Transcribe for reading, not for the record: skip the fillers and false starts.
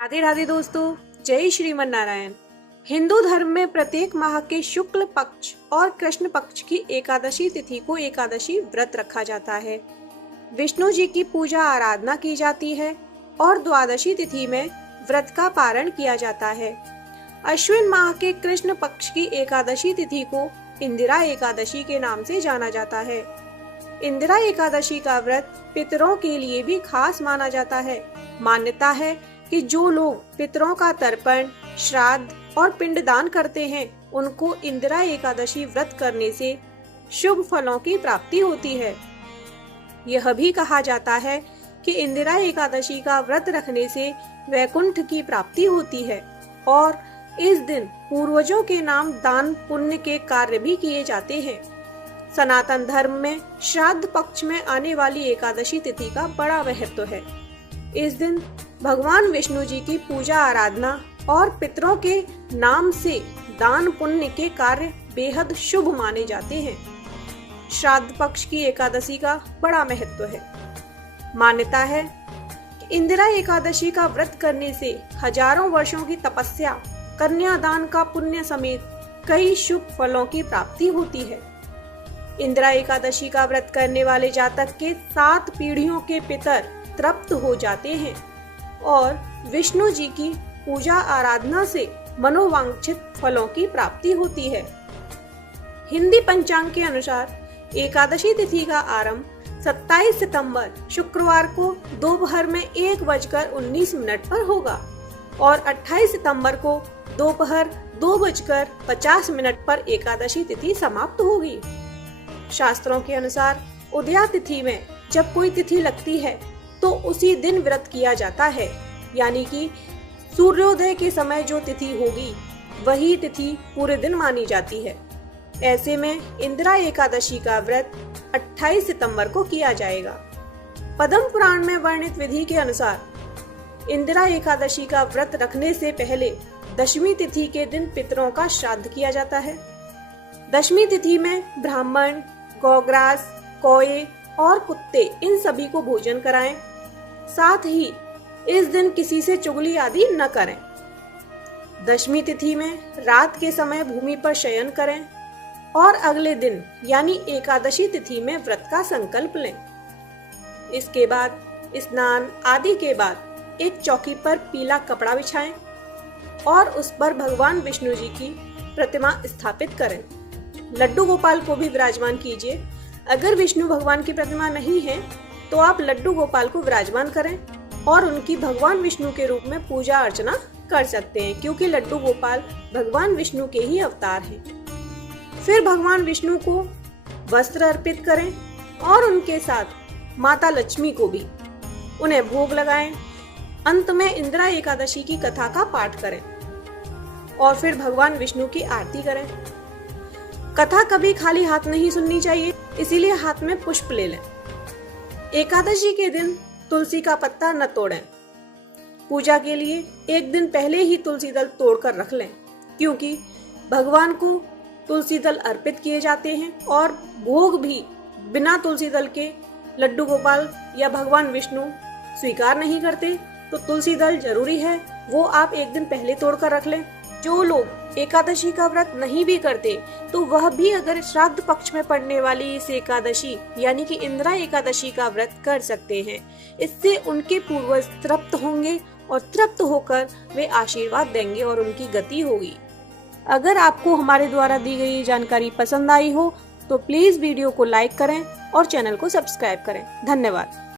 राधे राधे दोस्तों, जय श्रीमन नारायण। हिंदू धर्म में प्रत्येक माह के शुक्ल पक्ष और कृष्ण पक्ष की एकादशी तिथि को एकादशी व्रत रखा जाता है। विष्णु जी की पूजा आराधना की जाती है और द्वादशी तिथि में व्रत का पारण किया जाता है। अश्विन माह के कृष्ण पक्ष की एकादशी तिथि को इंदिरा एकादशी के नाम से जाना जाता है। इंदिरा एकादशी का व्रत पितरों के लिए भी खास माना जाता है। मान्यता है कि जो लोग पितरों का तर्पण, श्राद्ध और पिंडदान करते हैं, उनको इंदिरा एकादशी व्रत करने से शुभ फलों की प्राप्ति होती है। यह भी कहा जाता है कि इंदिरा एकादशी का व्रत रखने से वैकुंठ की प्राप्ति होती है और इस दिन पूर्वजों के नाम दान पुण्य के कार्य भी किए जाते हैं। सनातन धर्म में श्राद्ध पक्ष में आने वाली एकादशी तिथि का बड़ा महत्व है। इस दिन भगवान विष्णु जी की पूजा आराधना और पितरों के नाम से दान पुण्य के कार्य बेहद शुभ माने जाते हैं। श्राद्ध पक्ष की एकादशी का बड़ा महत्व है। मान्यता है कि इंदिरा एकादशी का व्रत करने से हजारों वर्षों की तपस्या, कन्यादान का पुण्य समेत कई शुभ फलों की प्राप्ति होती है। इंदिरा एकादशी का व्रत करने वाले जातक के 7 पीढ़ियों के पितर तृप्त हो जाते हैं और विष्णु जी की पूजा आराधना से मनोवांछित फलों की प्राप्ति होती है। हिंदी पंचांग के अनुसार एकादशी तिथि का आरंभ 27 सितंबर शुक्रवार को दोपहर में 1:19 पर होगा और 28 सितंबर को दोपहर 2:50 पर एकादशी तिथि समाप्त होगी। शास्त्रों के अनुसार उदया तिथि में जब कोई तिथि लगती है तो उसी दिन व्रत किया जाता है, यानी कि सूर्योदय के समय जो तिथि होगी वही तिथि पूरे दिन मानी जाती है। ऐसे में इंदिरा एकादशी का व्रत 28 सितंबर को किया जाएगा। पद्म पुराण में वर्णित विधि के अनुसार इंदिरा एकादशी का व्रत रखने से पहले दशमी तिथि के दिन पितरों का श्राद्ध किया जाता है। दशमी तिथि में ब्राह्मण, गौग्रास, कौए और कुत्ते इन सभी को भोजन कराएं। साथ ही इस दिन किसी से चुगली आदि न करें। दशमी तिथि में रात के समय भूमि पर शयन करें और अगले दिन यानी एकादशी तिथि में व्रत का संकल्प लें। इसके बाद स्नान आदि के बाद एक चौकी पर पीला कपड़ा बिछाएं और उस पर भगवान विष्णु जी की प्रतिमा स्थापित करें। लड्डू गोपाल को भी विराजमान कीजिए। अगर विष्णु भगवान की प्रतिमा नहीं है तो आप लड्डू गोपाल को विराजमान करें और उनकी भगवान विष्णु के रूप में पूजा अर्चना कर सकते हैं, क्योंकि लड्डू गोपाल भगवान विष्णु के ही अवतार हैं। फिर भगवान विष्णु को वस्त्र अर्पित करें और उनके साथ माता लक्ष्मी को भी। उन्हें भोग लगाएं। अंत में इंदिरा एकादशी की कथा का पाठ करें और फिर भगवान विष्णु की आरती करें। कथा कभी खाली हाथ नहीं सुननी चाहिए, इसीलिए हाथ में पुष्प ले लें। एकादशी के दिन तुलसी का पत्ता न तोड़ें। पूजा के लिए एक दिन पहले ही तुलसी दल तोड़कर रख लें, क्योंकि भगवान को तुलसी दल अर्पित किए जाते हैं और भोग भी बिना तुलसी दल के लड्डू गोपाल या भगवान विष्णु स्वीकार नहीं करते। तो तुलसी दल जरूरी है, वो आप एक दिन पहले तोड़कर रख लें। जो लोग एकादशी का व्रत नहीं भी करते तो वह भी अगर श्राद्ध पक्ष में पड़ने वाली इस एकादशी यानी कि इंदिरा एकादशी का व्रत कर सकते हैं। इससे उनके पूर्वज तृप्त होंगे और तृप्त होकर वे आशीर्वाद देंगे और उनकी गति होगी। अगर आपको हमारे द्वारा दी गई जानकारी पसंद आई हो तो प्लीज वीडियो को लाइक करें और चैनल को सब्सक्राइब करें। धन्यवाद।